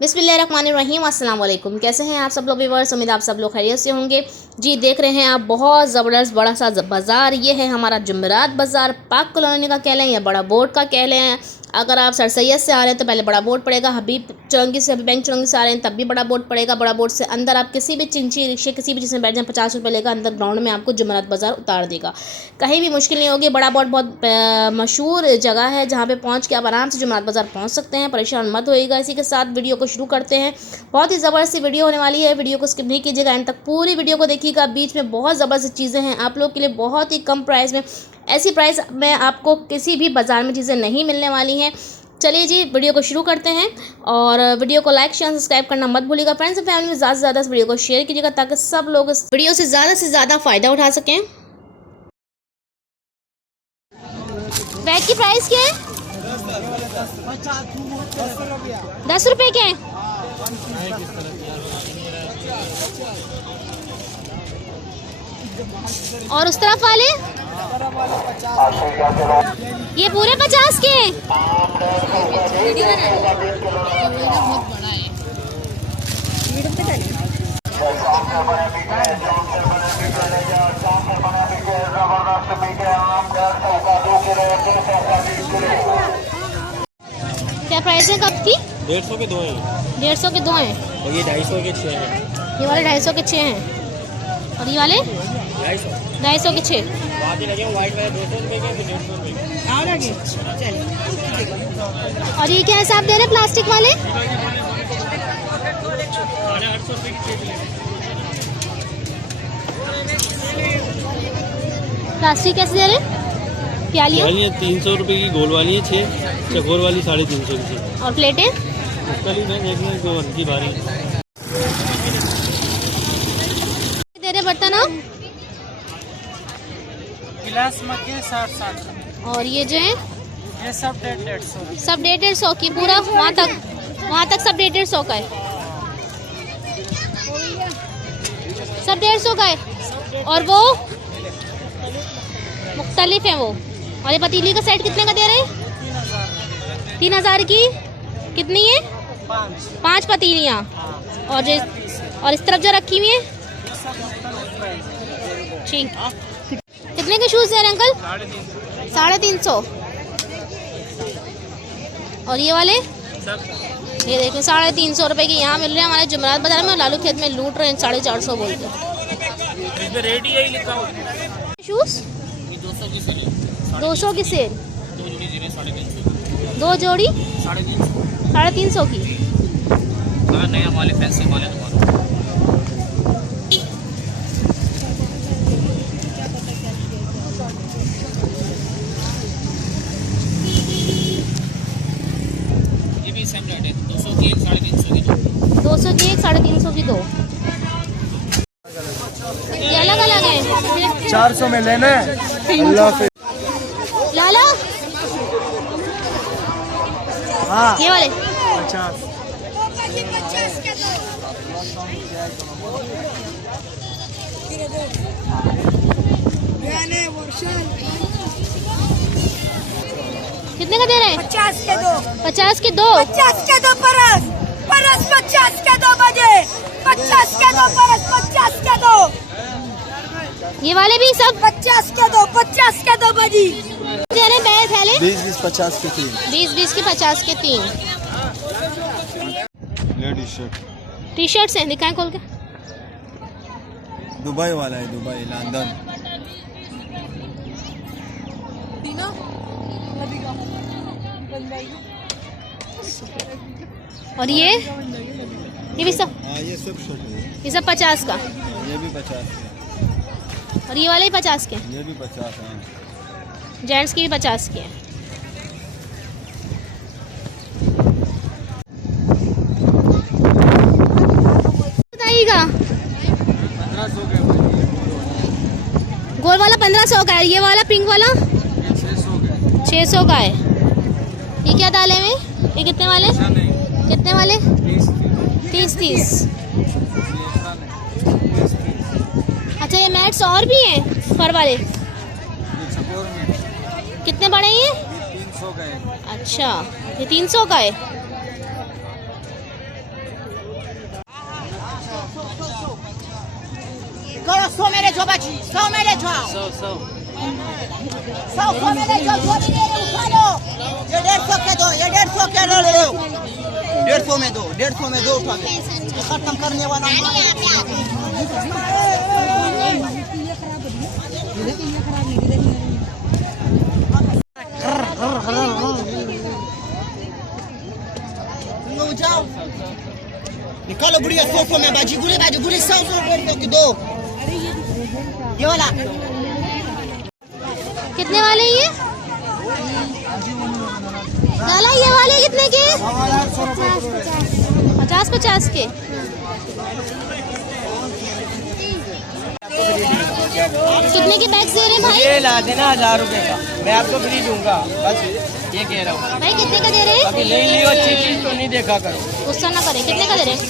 बिस्मिल्लाहिर्रहमानिर्रहीम, अस्सलाम वालेकुम। कैसे हैं आप सब लोग व्यूअर्स? उम्मीद आप सब लोग खैरियत से होंगे। जी, देख रहे हैं आप बहुत ज़बरदस्त बड़ा सा बाज़ार। ये है हमारा जुमेरात बाज़ार। पाक कॉलोनी का कह लें या बड़ा बोर्ड का कह लें। अगर आप सर सैयद से आ रहे हैं तो पहले बड़ा बोर्ड पड़ेगा। हबीब चौरंगी से, हबीब बैंक चौरंगी से आ रहे हैं तब भी बड़ा बोर्ड पड़ेगा। बड़ा बोर्ड से अंदर आप किसी भी चिंची रिक्शे किसी भी चीज़ में बैठ जाएं, 50 रुपये लेगा। अंदर ग्राउंड में आपको जुमेरात बाज़ार उतार देगा। कहीं भी मुश्किल नहीं होगी। बड़ा बोर्ड बहुत मशहूर जगह है जहाँ पे पहुँच के आप आराम से जुमेरात बाज़ार पहुँच सकते हैं। परेशान मत होइएगा। इसी के साथ वीडियो को शुरू करते हैं। बहुत ही ज़बरदस्त वीडियो होने वाली है। वीडियो को स्किप नहीं कीजिएगा, एंड तक पूरी वीडियो को देखिएगा। बीच में बहुत ज़बरदस्त चीज़ें हैं आप लोग के लिए, बहुत ही कम प्राइस में। ऐसी प्राइस में आपको किसी भी बाज़ार में चीज़ें नहीं मिलने वाली हैं। चलिए जी, वीडियो को शुरू करते हैं। और वीडियो को लाइक शेयर सब्सक्राइब करना मत भूलिएगा। फ्रेंड्स एंड फैमिली में ज़्यादा से ज़्यादा इस वीडियो को शेयर कीजिएगा ताकि सब लोग इस वीडियो से ज़्यादा फ़ायदा उठा सकें। बैग की प्राइस क्या है? 10 रुपये के हैं। और उस तरफ वाले ये पूरे 50 के हैं। क्या प्राइस है कप की? 150 के 2 हैं। 150 के 2 हैं। और ये 250 के 6 हैं। ये वाले 250 के 6 हैं। और ये वाले 250 के 6। बाकी लगे व्हाइट वाले 200 रुपए के, 150 रुपए के। और ये क्या हिसाब दे रहे हैं प्लास्टिक वाले? 850 रुपए की 6 प्लास्टिक कैसे दे रहे हैं? प्यालियाँ 300 रुपए की गोल वाली है 6, चकोर वाली 350 की 6। और प्लेटें की बारी दे रहे बर्तन आप? गिलास मग्गे 60। और ये जो है ये सब 150। सब 150 की, पूरा वहाँ तक सब 150 का है। सब 150 का है। और वो मुख्तलिफ है वो। और ये पतीली का सेट कितने का दे रहे हैं? 3000 की। कितनी है? 5 पतीलियाँ। और इस तरफ जो रखी हुई है ठीक। कितने के शूज़ दे रहे हैं अंकल? 350। और ये वाले ये देखें 350 रुपए के यहाँ मिल रहे हैं हमारे जुमेरात बाजार में। लालू खेत में लूट रहे हैं 450 बोलते हैं। इसमें रेट ही यही लिखा हुआ। शूज़ 200 की सेल। 200 की सेल। 2 जोड़ी दे रहे 350। 2 जोड़ी 350। 350 की। नया माल है, फैंसी माल है तुम्हारा। ये भी सेम रेट है। 200 की 1, 350 की 2। 200 की 1, 350 की 2। ये अलग अलग है। 400 में लेना है। अल्लाह हाफिज़। लाला हाँ ये वाले 50। कितने का दे रहे हैं? 50 के 2। 50 के 2। 50 के 2 परस 50 के 2 बजे। 50 के 2 परस 50 के 2। ये वाले भी सब 50 के 2 50 के 2 बजी। दे रहे बैग थैले 20 50 के 3। 20 की 50 के 3। लेडीज शर्ट टी शर्ट्स हैं, दिखाएं खोल के। दुबई वाला है, दुबई लंदन। और ये भी सब हाँ ये सब शर्ट है। ये सब 50 का। ये भी 50 है। और ये वाले भी 50 के। ये भी 50 है। जेंट्स की भी 50 की है। बताइएगा। 1500 के गोल वाला 1500 का है। ये वाला पिंक वाला 600 का है। ये क्या डाले में? ये कितने वाले? कितने वाले? 30। अच्छा, ये मैट्स और भी हैं फर वाले? कितने बड़े हैं ये? 300 का है। अच्छा, ये 300 का है। करो 100 मेरे जो बची 100 मेरे जो 100 मेरे जो भी ले लो उठा लो ये 150 के दो ये 150 के लो ले लो 150 में दो उठा के खत्म करने वाला जाओ निकालो बुढ़िया 100 में बाजी बुढ़ी 100 की दो ये वाला कितने वाले ये लाला, ये वाले कितने के? 50 के। कितने के बैग्स दे रहे हैं भाई? ये ला देना 1000 रुपए का, मैं आपको फ्री दूंगा, बस ये कह रहा हूँ। भाई कितने का दे रहे हैं? अभी नहीं लियो, अच्छी चीज तो नहीं देखा करो, गुस्सा ना करें। कितने का दे रहे हैं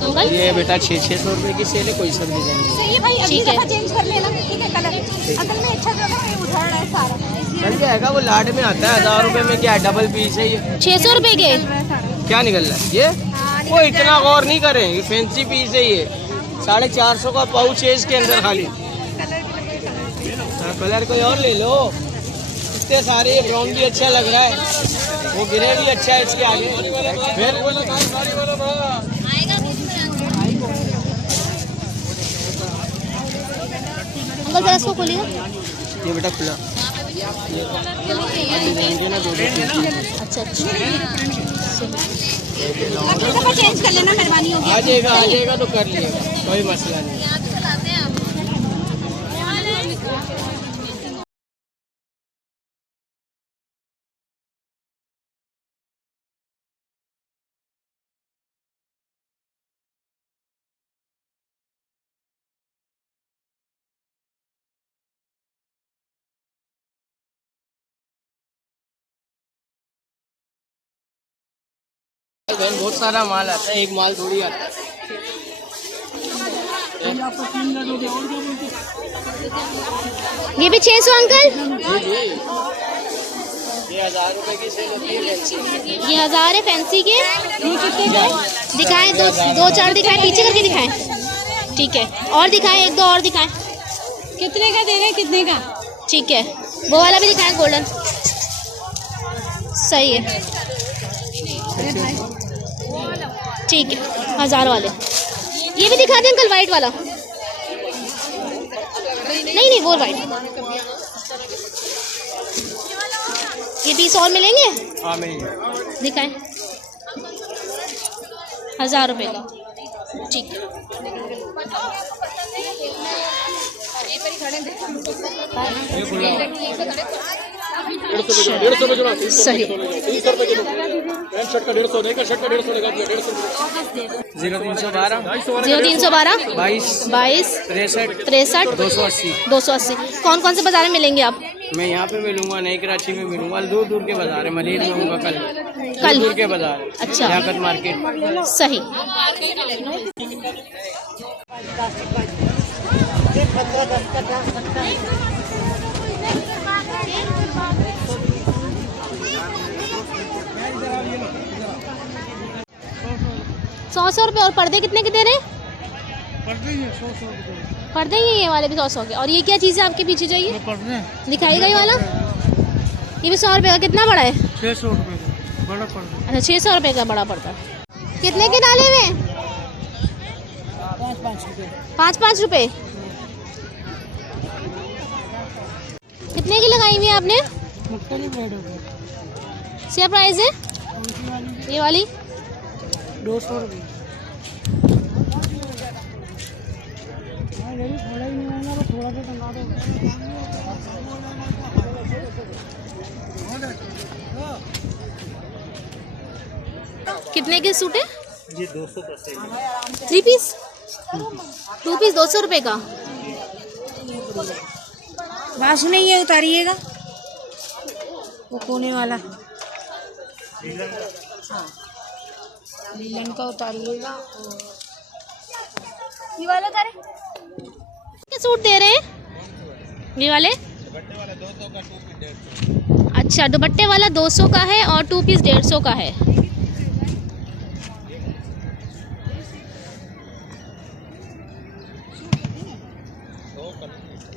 अंकल? ये बेटा 600 रुपए की सेल है, कोई सब डिजाइन नहीं। सही है भाई, अभी ठीक है। दफा चेंज कर लेना, ठीक है कलर असल में अच्छा जो है ये उधार है सारा। चल जाएगा, वो लाट में आता है, 1000 रुपए में क्या है, डबल पीस है ये। 600 रुपए के। क्या निकल रहा है ये? वो इतना गौर नहीं करें, ये फैंसी पीस है ये, 450 का पाउच है इसके अंदर खाली। कलर कोई और ले लो, इतने सारे, ये ब्राउन भी अच्छा लग रहा है, वो ग्रे भी अच्छा है इसके आगे। फिर अंकल जरा इसको खोलिए। ये बेटा खुला, अच्छा। अगली दफा चेंज कर लेना, मेहरबानी होगी। आ जाएगा तो कर लिएगा, कोई मसला नहीं। बहुत सारा माल आता है, एक माल थोड़ी आता है। ये भी 600 अंकल? ये 1000 रुपए की सेल होती है। ये 1000 है फैंसी के। दिखाएं, दो चार दिखाएं, पीछे करके दिखाएं। ठीक है, और दिखाएं, एक दो और दिखाएं। कितने का दे रहे हैं, कितने का? ठीक है, वो वाला भी दिखाएं, गोल्डन। सही है, ठीक है, 1000 वाले। ये भी दिखा दें अंकल, वाइट वाला। नहीं वो वाइट। ये पीस और मिलेंगे? हाँ मिलेंगे। दिखाएं, 1000 रुपए का। ठीक है, सही। 0312 22 63 280। कौन कौन से बाजार में मिलेंगे आप? मैं यहाँ पे मिलूंगा, नई कराची में मिलूंगा, दूर दूर के बाजार है, मरीज में होगा कल दूर के बाजार। अच्छा, लियाकत मार्केट। सही। सौ रुपए। और पर्दे कितने के दे रहे हैं? पर्दे ही ये वाले भी 100 के। और ये क्या चीज़ है आपके पीछे जो ये दिखाएगा, ये वाला? ये भी 100 रुपए का। कितना बड़ा है? 600 रुपए बड़ा पर्दा। अच्छा, 600 रुपए का बड़ा पर्दा। कितने के डाले हुए? 5-5 रुपए। कितने की लगाई हुई है आपने? क्या प्राइस है ये वाली? 200 रुपये। कितने के सूट है? ये 200 का सेल है। 3 पीस 2 पीस 200 रुपए का। बाजू नहीं है, उतारिएगा वो कोने वाला लीलन का उतारिएगा। ये वाला उतारे। क्या सूट दे रहे हैं ये वाले? अच्छा, दुपट्टे वाला 200 का है और 2 पीस 150 का है।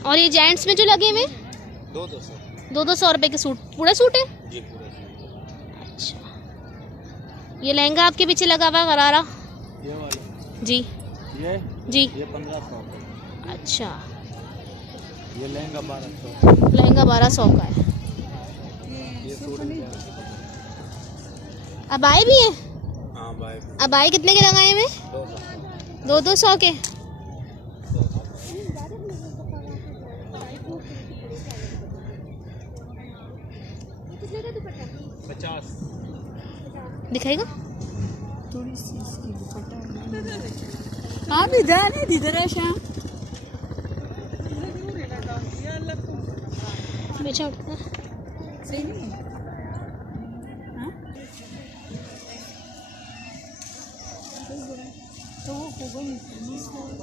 और ये जेंट्स में जो लगे हुए 200 रुपए के सूट, पूरा सूट है जी पूरा। अच्छा, ये लहंगा आपके पीछे लगा हुआ है गरारा ये वाला जी ये जी। 1500। अच्छा, ये लहंगा 1200। लहंगा 1200 का है। ये सूट अबाई भी है? हाँ भाई अबाई कितने के लगाए हुए? 200 के। दिखाएगा? आप इधर है, इधर है श्याम। बेचा सही नहीं है।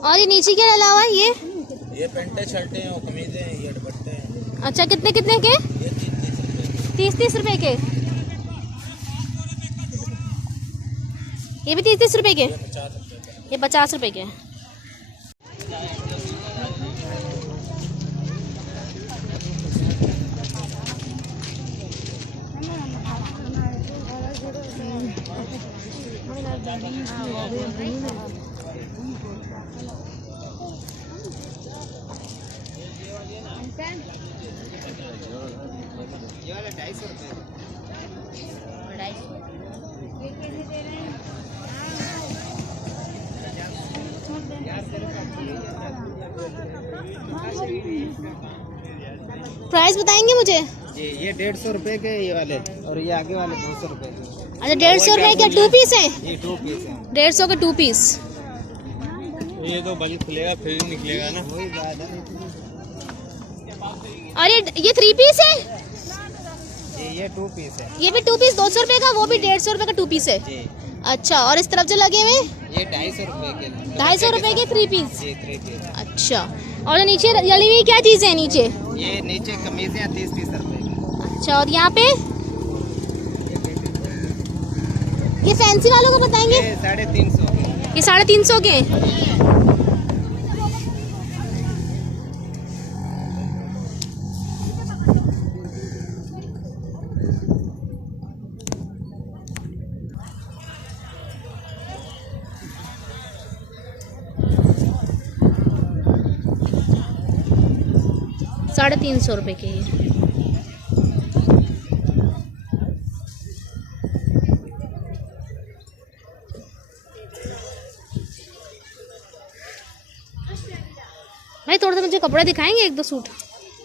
और ये नीचे क्या डला हुआ है ये पेंटे शर्टें हैं और कमीजें हैं, ये दुपट्टे हैं। अच्छा, कितने कितने के? ये 30 रुपए। 30 रुपए के। ये भी 30 रुपए के? 50 रुपए। ये 50 रुपए के। ये वाला 250 रुपए। प्राइस बताएंगे मुझे? जी ये 150 रुपए के ये वाले, और ये आगे वाले 200 रुपए के। अच्छा, 150 रुपए के 2 पीस है? ये 2 पीस है। 150 के 2 पीस। ये तो बल्ब खुलेगा फिर भी निकलेगा ना। वही बात है। और ये 3 पीस है? ये 2 पीस है। ये भी 2 पीस 200 रुपए का, वो भी 150 रुपए का 2 पीस है। जी अच्छा, और इस तरफ जो लगे हुए? ये 250 रुपए के। 250 रुपए के 3 पीस। जी 3 पीस। अच्छा, और जो नीचे जली हुई क्या चीज़ है नीचे? ये नीचे कमीजें 30 रुपए की। अच्छा, और यहाँ पे ये फैंसी वालों को बताएंगे? ये 350 के। ये 350 के। साढ़े 300 रुपए के ये। भाई थोड़ा सा मुझे कपड़े दिखाएंगे, 1-2 सूट?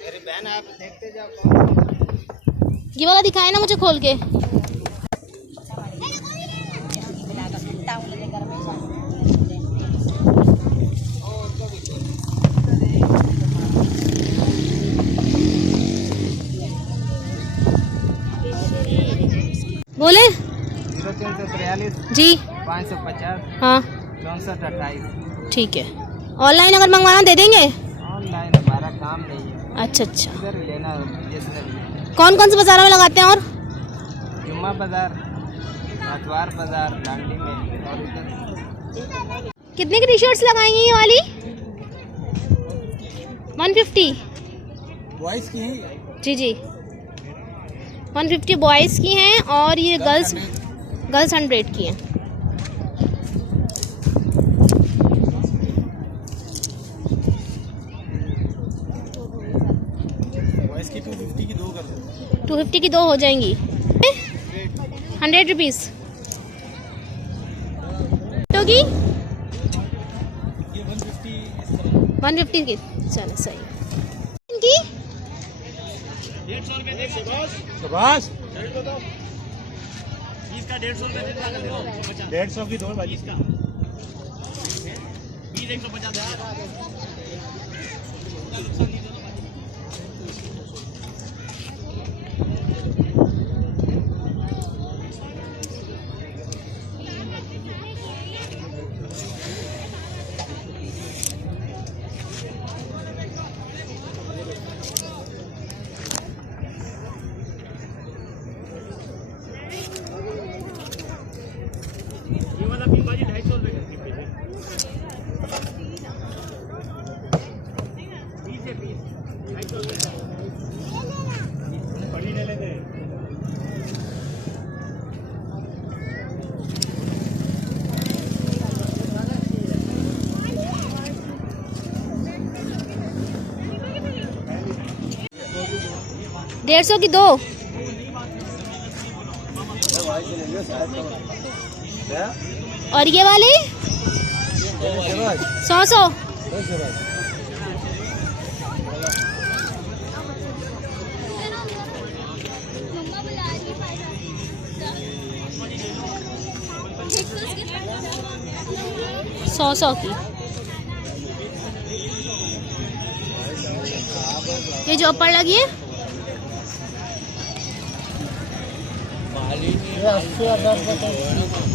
मेरी बहन आप देखते जाओ। ये वाला दिखाए ना मुझे खोल के। बोले 0343 जी। 550 हाँ 64 28। ठीक है। ऑनलाइन अगर मंगवाना दे देंगे? ऑनलाइन हमारा काम नहीं है, अच्छा अच्छा। इधर लेना जिसने भी। कौन कौन से बाज़ारों में लगाते हैं? और जुम्मा बाजार, अतवार बाजार, डांडी में, और इधर। कितने की टी शर्ट्स लगाएंगे ये वाली? 150 बॉयज की है। जी जी, 150 बॉयज़ की हैं और ये गर्ल्स 100 की हैं। बॉयज की 250 की 2 कर दो। 250 की 2 हो जाएंगी। 100 रुपीज़ होगी। ये 150 की, चलो सही। इनकी 150 रुपए शाबाश। इसका 150 रुपए 150 की 2 भाजी। इसका 150 ये वाला भी भाजी 250 रुपए का। 20 है 20। 150 की 2। और ये वाली 100। सौ की। ये जो ऊपर लगी है 80,000 रुपये।